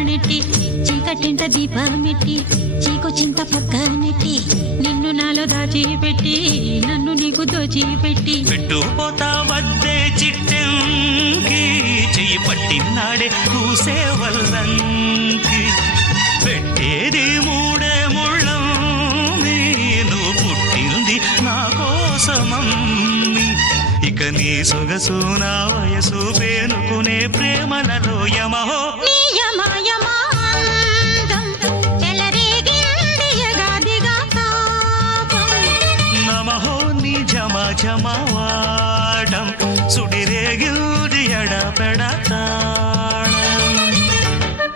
బాణెట్టి చీకటింట దీపమెట్టి చీకు చింత పక్క నెట్టి నిన్ను నాలో దాచిపెట్టి నన్ను నీకు దోచిపెట్టి పెట్టుపోతా వద్దే చిట్టంకి చెయ్యి పట్టినాడే కూసే వల్లంకి పెట్టేది మూడే ముళ్ళం నువ్వు పుట్టింది నా కోసమమ్మి ఇక నీ సొగసు నా వయసు పేనుకునే ప్రేమలలో యమహో నమహో నీ జమా జమా